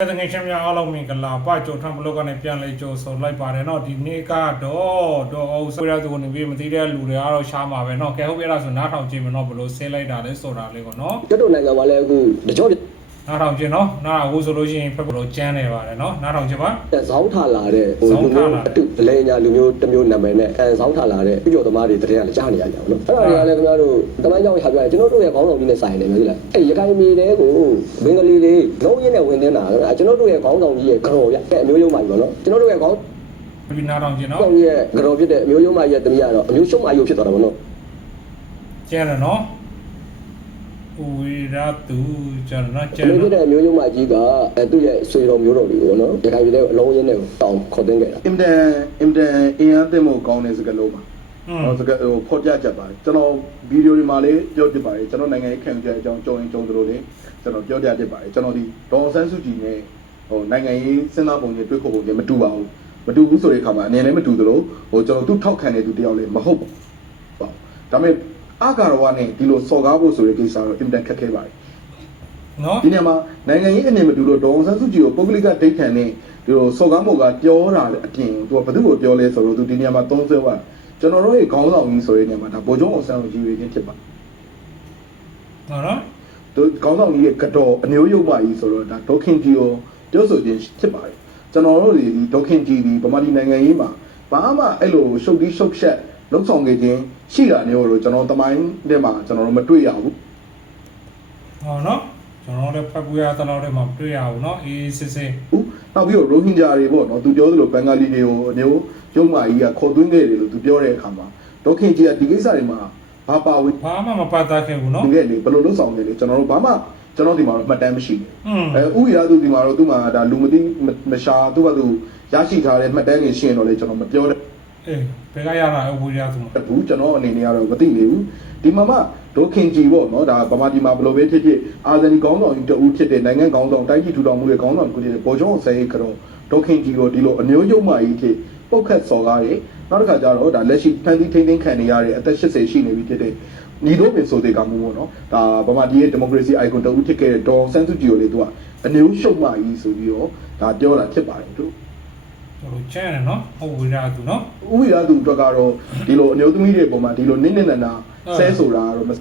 တကယ်ချင်းများအားလုံးမင်္ဂလာပါကြိုထံဘလော့ကနေပြန်လဲကြိုဆိုလိုက်ပါတယ်เนาะဒီနေ့ကတော့တော့အောင်ဆိုရသူကိုနေပြီးမသိတဲ့လူတွေကတော့ရှားမှာပဲเนาะကဲဟုတ်ပြီလားဆိုနားထောင်ကြည့်မယ်เนาะဘလို့ဆင်းလိုက်တာလဲဆိုတာလေးကိုเนาะ ကျွတ်တို့နိုင်ငံမှာလည်းအခုတကြော နားထောင်ကြည့်နော်နားထောင်ဖို့ဆိုလို့ရှိရင်ဖက်ကတော့ကြမ်းနေပါတယ်နော်နားထောင်ကြပါဇောင်းထလာတဲ့ဟိုလူမျိုးအတူအလဲညာလူမျိုးတစ်မျိုးနာမည်နဲ့အန်ဇောင်းထလာတဲ့ပြည်တော်သမားတွေတည်းကလည်းကြားနေရကြပါလို့အဲ့ဒါတွေကလည်းခင်ဗျားတို့တမန်ကြောင့်ရပြတယ်ကျွန်တော်တို့ရဲ့ခေါင်းဆောင်ကြီးနဲ့ဆိုင်တယ်မျိုးလားအဲ့ရခိုင်မီတဲကိုမင်းကလေးလေးလုံးရင်းနဲ့ဝင်နေတာကျွန်တော်တို့ရဲ့ခေါင်းဆောင်ကြီးရဲ့ကြော်ရအဲ့အမျိုးမျိုးပါပြီပေါ့နော်ကျွန်တော်တို့ရဲ့ခေါင်းပြည်နာတော်ကျင်နော်ခေါင်းရဲ့ကြော်ဖြစ်တဲ့အမျိုးမျိုးမရဲ့တမီးကတော့အမျိုးရှုံးမယုတ်ဖြစ်သွားတာပေါ့နော်ကျန်တယ်နော် ပူရတုကျွန်တော်ကျန်တော့တဲ့မျိုးရုံးမကြီးကသူ့ရဲ့ဆွေတော်မျိုးတော်လေးပေါ့နော်တခါပြည်တဲ့အလုံးရင်းနဲ့တောင်းခေါ်တင်ခဲ့တာအင်တန်အင်တန်အင်အားသင့်ဖို့ကောင်းတဲ့စကားလုံးပါဟုတ်စကဟိုဖော်ပြချက်ပါတယ်ကျွန်တော်ဗီဒီယိုတွေမှာလေးပြောပြပါတယ်ကျွန်တော်နိုင်ငံရေးခံယူချက်အကြောင်းကြုံရင်ကြုံသလိုလေးကျွန်တော်ပြောပြဖြစ်ပါတယ်ကျွန်တော်ဒီဒေါ်ဆန်းစုကြည်နဲ့ဟိုနိုင်ငံရေးစဉ်းစားပုံတွေတွေးခေါ်ပုံတွေမတူပါဘူးမတူဘူးဆိုတဲ့အခါမှာအနေနဲ့မတူသလိုဟိုကျွန်တော်သူ့ထောက်ခံတဲ့သူတယောက်လည်းမဟုတ်ပါဘူးဒါပေမဲ့ အကာရဝနဲ့ဒီလိုစော်ကားဖို့ဆိုတဲ့ကိစ္စတော့အင်တာခက်ခဲပါတယ်နော်ဒီနေရာမှာနိုင်ငံရေးအနေနဲ့ဒီလိုဒေါအောင်ဆန်းစုကြည်ကိုပုဂ္ဂလိကဒိတ်ခံနဲ့ဒီလိုစော်ကားမှုကပြောတာလည်းအပြင်သူကဘယ်သူ့ကိုပြောလဲဆိုတော့သူဒီနေရာမှာသုံးဆွဲသွားကျွန်တော်တို့ရဲ့ခေါင်းဆောင်ကြီးဆိုတဲ့နေရာမှာဒါဗိုလ်ချုပ်အောင်ဆန်းကိုယူရခြင်းဖြစ်ပါတယ်နော်နော်သူခေါင်းဆောင်ကြီးရဲ့ကတော်အမျိုးရုပ်ပါကြီးဆိုတော့ဒါဒေါခင်ကြီးကိုပြောဆိုခြင်းဖြစ်ပါတယ်ကျွန်တော်တို့ဒီဒေါခင်ကြီးဒီဗမာပြည်နိုင်ငံရေးမှာဘာမှအဲ့လိုရှုပ်သီးရှုပ်ရှက် လုံဆောင်နေခြင်းရှိတာမျိုးလို့ကျွန်တော်တမိုင်းထဲမှာကျွန်တော်တို့မတွေ့ရဘူး ဟောเนาะကျွန်တော်တို့ဖတ်ပြရတဲ့လောက်တည်းမှာတွေ့ရအောင်เนาะအေးစစ်စစ် ဦးနောက်ပြီးတော့ရိုဟင်ဂျာတွေပေါ့နော်သူပြောသလိုဘင်္ဂါလီတွေကိုအမျိုးရုံမာကြီးကခေါ်သွင်းခဲ့တယ်လို့သူပြောတဲ့အခါမှာဒေါခင်ကြီးကဒီကိစ္စတွေမှာဘာပါဝင် ဘာမှမပတ်သက်ခဲ့ဘူးเนาะ ခဲ့လေဘယ်လိုလုပ်ဆောင်နေလဲကျွန်တော်တို့ဘာမှကျွန်တော်ဒီမှာတော့မှတ်တမ်းမရှိ อืม ဘူးအဲဥရသူဒီမှာတော့သူ့မှာဒါလူမသိမရှာသူ့ဘာသူရရှိထားတဲ့မှတ်တမ်းတွေရှိရင်တော့လေကျွန်တော်မပြောတတ် အေးဘယ်ကရတာအဝေးရသူမှာဘူးကျွန်တော်အနေနဲ့ကတော့မသိနေဘူးဒီမှာမှဒေါခင်ကြီးပေါ့နော်ဒါဗမာပြည်မှာဘယ်လိုပဲဖြစ်ဖြစ်အာဇာနည်ကောင်းဆောင်ကြီးတဦးဖြစ်တဲ့နိုင်ငံကောင်းဆောင်တိုင်းပြည်ထူထောင်မှုရဲ့ကောင်းဆောင်ကိုဖြစ်တဲ့ဗိုလ်ချုပ်အောင်ဆန်းရေးကတော့ဒေါခင်ကြီးကိုဒီလိုအမျိုးယုံမကြီးဖြစ်ပုတ်ခတ်စော်ကားတယ်နောက်တစ်ခါကျတော့ဒါလက်ရှိဖန်တီးထိန်းသိမ်းခံနေရတဲ့အသက်80ရှိနေပြီဖြစ်တဲ့ညီတို့ပင်ဆိုတဲ့ကောင်မျိုးပေါ့နော်ဒါဗမာပြည်ရဲ့ဒီမိုကရေစီအိုင်ကွန်တဦးဖြစ်ခဲ့တဲ့ဒေါ်အောင်ဆန်းစုကြည်ကိုလေသူကအမျိုးရှုံမကြီးဆိုပြီးတော့ဒါပြောတာဖြစ်ပါတယ် ကျွန်တော်ကျန်ရတယ်နော်ဟုတ်ဝိရာသူနော်ဥဝိရာသူအတွက်ကတော့ဒီလိုအမျိုးသမီးတွေပုံမှာဒီလိုနစ်နစ်နနာဆဲဆိုတာကတော့နော်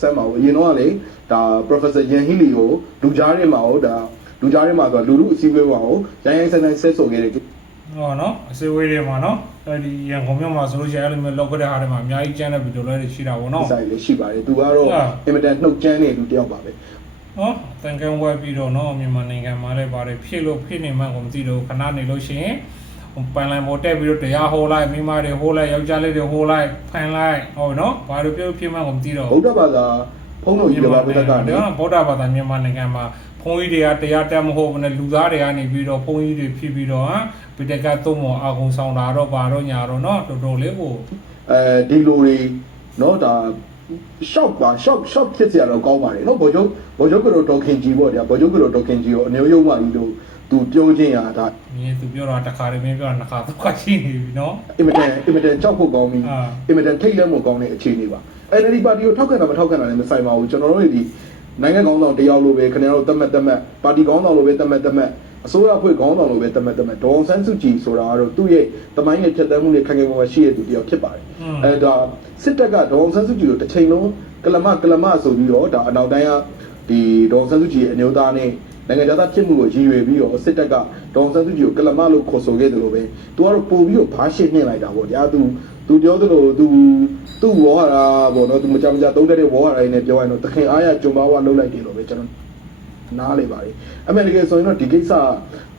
ဆဲမှာဘူးအရင်တော့ကလေဒါ professor yan hili ကိုလူကြားထဲမှာဟောဒါလူကြားထဲမှာဆိုတာလူလူအစည်းအဝေးမှာဟောရိုင်းရိုင်းဆန်းဆန်းဆဲဆိုခဲ့တယ်ဟောနော်အစည်းအဝေးတွေမှာနော်အဲဒီရန်ကုန်မြို့မှာဆိုလို့ရှိရင်အဲ့လိုမျိုးလောက်ခဲ့တဲ့ဟာတွေမှာအများကြီးကျန်းတဲ့ဗီဒီယိုလေးတွေရှိတာပေါ့နော်ဆိုင်လည်းရှိပါတယ်သူကတော့အင်မတန်နှုတ်ကျန်းတဲ့လူတစ်ယောက်ပါပဲ နော်တန်ကန်ဝက်ပြီးတော့နော်မြန်မာနိုင်ငံမှာလည်းပါတယ်ဖြစ်လို့ဖြစ်နေမှကိုမသိတော့ခဏနေလို့ရှိရင်ပန်လန်ပေါ်တက်ပြီးတော့တရားဟောလိုက်မိမတွေဟောလိုက်ယောက်ျားလေးတွေဟောလိုက်ဖန်လိုက်ဟုတ်နော်ဘာလို့ပြောဖြစ်မှကိုမသိတော့ဗုဒ္ဓဘာသာဖုန်းတော်ကြီးဘာဘုဒ္ဓကနေဗုဒ္ဓဘာသာမြန်မာနိုင်ငံမှာဘုန်းကြီးတွေကတရားတက်မဟုတ်ဘူးနဲ့လူသားတွေကနေပြီးတော့ဘုန်းကြီးတွေဖြစ်ပြီးတော့ဗိတကသုံးမော်အာကုံဆောင်တာတော့ဘာတော့ညာတော့နော်တော်တော်လေးကိုအဲဒီလိုတွေနော်ဒါ shop ပါ shop shop ဖြစ်စရာတော့ကောင်းပါတယ်နော်ဗိုလ်ချုပ်ဗိုလ်ချုပ်ကတော့ဒေါခင်ကြီးပေါ့ဗျာဗိုလ်ချုပ်ကတော့ဒေါခင်ကြီးကိုအမျိုးယုံမှကြီးလို့သူပြောခြင်းဟာဒါမြင်သူပြောတာတစ်ခါတည်းမင်းပြောတာနှစ်ခါသုံးခါရှိနေပြီနော်အင်မတန်အင်မတန်ကြောက်ဖို့ကောင်းပြီအာအင်မတန်ထိတ်လန့်ဖို့ကောင်းတဲ့အခြေအနေပါ NLD ပါတီကိုထောက်ခံတာမထောက်ခံတာလည်းမဆိုင်ပါဘူးကျွန်တော်တို့ဒီ နိုင်ငံကောင်းဆောင်တယောက်လိုပဲခင်ဗျားတို့တတ်မှတ်တတ်မှတ်ပါတီကောင်းဆောင်လိုပဲတတ်မှတ်တတ်မှတ်အစိုးရအဖွဲ့ကောင်းဆောင်လိုပဲတတ်မှတ်တတ်မှတ်ဒေါအောင်ဆန်းစုကြည်ဆိုတာကတော့သူ့ရဲ့တမိုင်းနဲ့ဖြတ်သန်းမှုနဲ့ခံခံပေါ်မှာရှိတဲ့သူတယောက်ဖြစ်ပါတယ်အဲဒါစစ်တပ်ကဒေါအောင်ဆန်းစုကြည်ကိုတစ်ချိန်လုံးကလမကလမဆိုပြီးတော့ဒါအနောက်တိုင်းကဒီဒေါအောင်ဆန်းစုကြည်ရဲ့အမျိုးသားနဲ့ နိုင်ငံသားဖြစ်မှုကိုရည်ရွယ်ပြီးတော့စစ်တပ်ကဒေါအောင်ဆန်းစုကြည်ကိုကလမလို့ခေါ်ဆိုခဲ့တယ်လို့ပဲသူကတော့ပို့ပြီးတော့ဘားရှင်းနှင်လိုက်တာပေါ့ဗျာသူသူပြောသလိုသူသူ့ဝေါ်ဟာရာပေါ့နော်သူမကြမကြသုံးတဲ့ဝေါ်ဟာရာတွေနဲ့ပြောရင်တော့သခင်အားရဂျွန်ဘာဝလှုပ်လိုက်တယ်လို့ပဲကျွန်တော်နားလေပါတယ်အမေရိကန်ဆိုရင်တော့ဒီကိစ္စ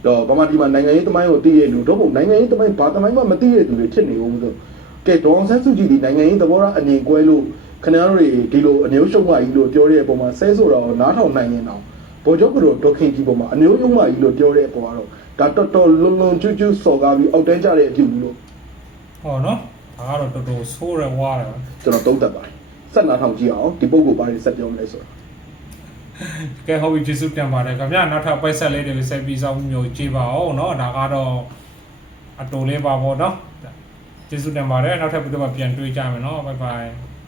တော့ဗမာပြည်မှာနိုင်ငံရေးသမိုင်းကိုသိရလူတော့ဘုံနိုင်ငံရေးသမိုင်းဘာသမိုင်းမှမသိရတဲ့သူတွေဖြစ်နေဦးဆိုကဲဒေါအောင်ဆန်းစုကြည်ဒီနိုင်ငံရေးသဘောထားအနေကွဲလို့ခင်ဗျားတို့တွေဒီလိုအမျိုးရှုံမကြီးလို့ပြောတဲ့အပေါ်မှာဆဲဆိုတာကိုနားထောင်နိုင်ရင်တော့ဗိုလ်ချု ပ်ကတော့ဒေါခင်ကြီးပေါ်မှာအမျိုးရှုံမကြီးလို့ပြောတဲ့အပေါ်ကတော့ဒါတော်တော်လုံလုံကျွတ်ကျွတ်စော်ကားပြီးအောက်တန်းကြတဲ့အဖြစ်ဘူးလို့ ဟောနော်ဒါကတော့တော်တော်ဆိုးရဝါတယ် ကျွန်တော်သုံးသပ်ပါတယ်ဆက်နာထောင်ကြည့်အောင်ဒီပုဂ္ဂိုလ်ဘာတွေဆက်ပြောမလဲဆိုတာ ကဲဟုတ်ပြီကျေးဇူးတင်ပါတယ်ခင်ဗျာနောက်ထပ်ပိုက်ဆက်လေးတွေဆက်ပြီးဆောင်မျိုးကြည့်ပါဦးเนาะဒါကတော့အတူလေးပါပေါ့เนาะကျေးဇူးတင်ပါတယ်နောက်ထပ်ဘယ်တော့မှပြန်တွေ့ကြမယ်เนาะဘိုင်ဘိုင်